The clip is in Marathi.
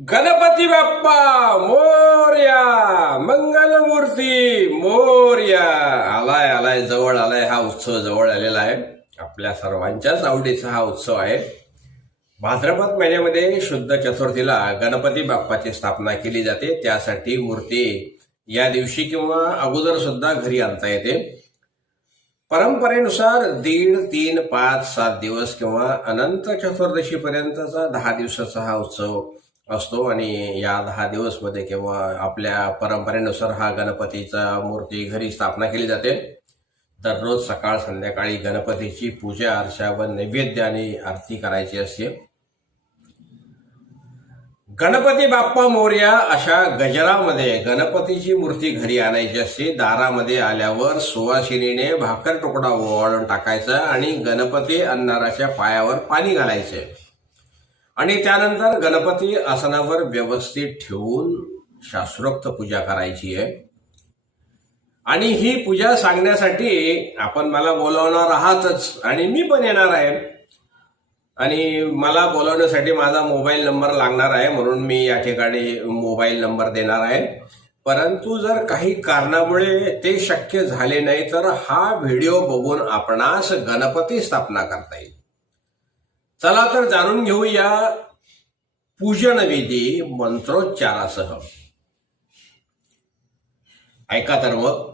गणपती बाप्पा मोर्या मंगलमूर्ती मोर्या. आलाय आलाय जवळ आलाय हा उत्सव जवळ आलेला आहे. आपल्या सर्वांच्याच आवडीचा हा उत्सव आहे. भाद्रपद महिन्यामध्ये शुद्ध चतुर्थीला गणपती बाप्पाची स्थापना केली जाते. त्यासाठी मूर्ती या दिवशी किंवा अगोदर सुद्धा घरी आणता येते. परंपरेनुसार दीड तीन पाच सात दिवस किंवा अनंत चतुर्दशीपर्यंतचा दहा दिवसाचा हा उत्सव असतो आणि या दहा दिवसमध्ये किंवा आपल्या परंपरेनुसार हा गणपतीचा मूर्ती घरी स्थापना केली जाते. दररोज सकाळ संध्याकाळी गणपतीची पूजा अर्चा व नैवेद्य आणि आरती करायची असते. गणपती बाप्पा मोर्या अशा गजरामध्ये गणपतीची मूर्ती घरी आणायची असते. दारामध्ये आल्यावर सुवासिनीने भाकर तुकडा ओवाळून टाकायचा आणि गणपती अन्नाराच्या पायावर पाणी घालायचे. आणि त्यानंतर गणपती आसनावर व्यवस्थित ठेवून शास्त्रोक्त पूजा करायची आहे. आणि ही पूजा सांगण्यासाठी आपण मला बोलवणार आहातच आणि मी पण येणार आहे. आणि मला बोलवण्यासाठी माझा मोबाईल नंबर लागणार आहे म्हणून मी या ठिकाणी मोबाईल नंबर देणार आहे. परंतु जर काही कारणामुळे ते शक्य झाले नाही तर हा व्हिडिओ बघून आपणास गणपती स्थापना करता येईल. चला तर जाणून घेऊया पूजन विधी मंत्रोच्चारासह. ऐका तर मग.